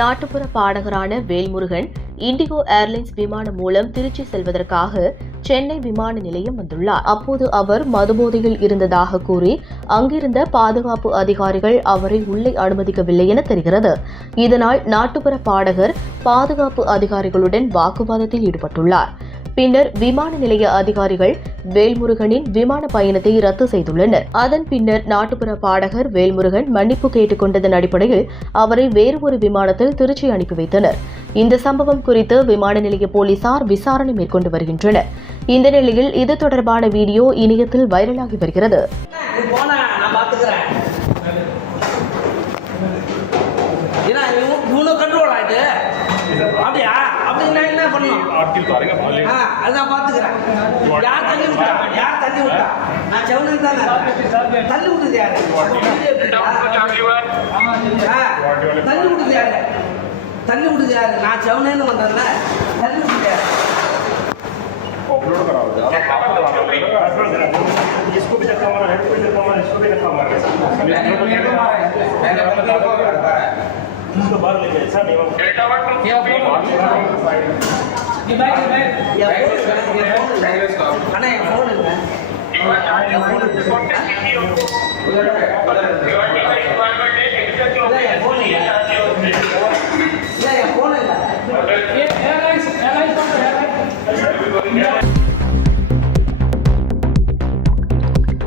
நாட்டுப்புற பாடகரான Velmurugan indigo airlines விமானம் மூலம் திருச்சி செல்வதற்காக சென்னை விமான நிலையம் வந்துள்ளார். அப்போது அவர் மதுபோதையில் இருந்ததாக கூறி அங்கிருந்த பாதுகாப்பு அதிகாரிகள் அவரை உள்ளே அனுமதிக்கவில்லை என தெரிகிறது. இதனால் நாட்டுப்புற பாடகர் பாதுகாப்பு அதிகாரிகளுடன் வாக்குவாதத்தில் ஈடுபட்டுள்ளார். பின்னர் விமான நிலைய அதிகாரிகள் வேல்முருகனின் விமான பயணத்தை ரத்து செய்துள்ளனர். அதன் பின்னர் நாட்டுப்புற பாடகர் வேல்முருகன் மன்னிப்பு கேட்டுக் கொண்டதன் அடிப்படையில் அவரை வேறு ஒரு விமானத்தில் திருச்சி அனுப்பி வைத்தனர். இந்த சம்பவம் குறித்து விமான நிலைய போலீசார் விசாரணை மேற்கொண்டு வருகின்றனர். இந்த நிலையில் இது தொடர்பான வீடியோ இணையத்தில் வைரலாகி வருகிறது. அப்படியா அப்படின்னா என்ன பண்ணணும்? அதான் பாத்துக்கிறேன். யார் தள்ளி விட்டா? நான் செவனுக்கு தானே தள்ளி விட்டது யாரு? தள்ளி விட்டது யாரு? நான் செவனேன்னு வந்தேன்ல, தள்ளி விட்டது யாரு? इसको भी धक्का मारा, इसको भी धक्का मारा, इसको भी धक्का मारा। इसको बाहर लेके ऐसा नहीं होगा। அண்ணா என் போன்